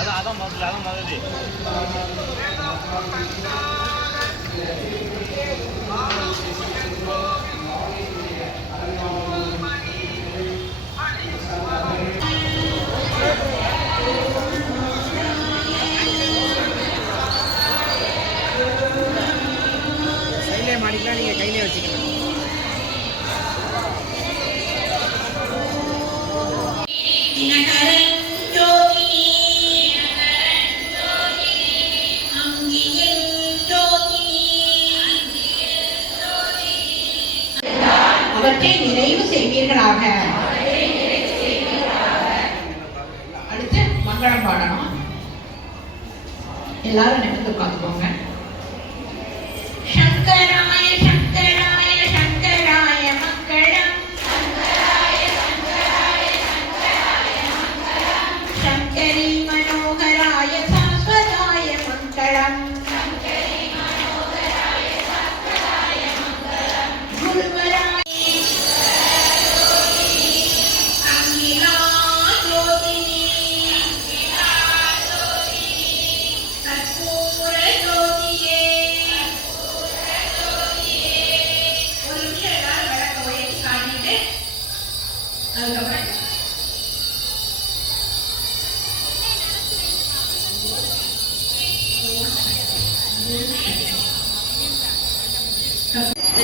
அதான் முதல்ல கையிலே மாடிக்கலாம், நீங்கள் கையிலே வச்சுக்கலாம். அவற்றை நிறைவு செய்வீர்களாக. அடுத்து மங்களம் பாடணும். எல்லாரும் நிமிர்ந்து உட்காந்துக்கோங்க. சங்கராய சங்கராய சங்கராய மங்களம். சங்கரி மனோகராய சாஸ்வதாய மங்களம். குருவராய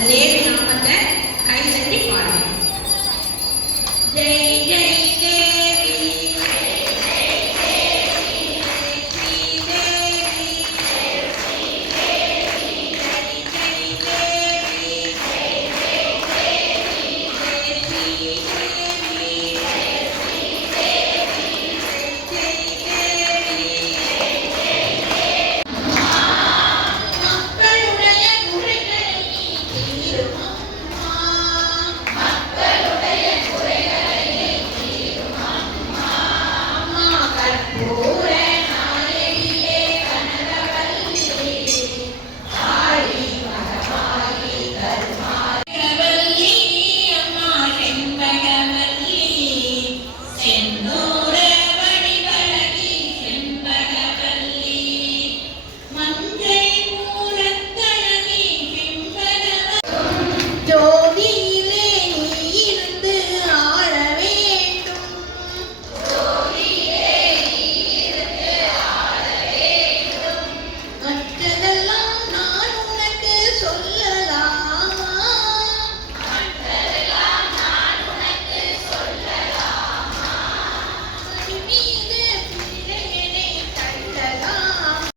தேவி நாமத்தை கைதட்டி பாடுங்க. ஜெய் ஜெய் தேவி Oh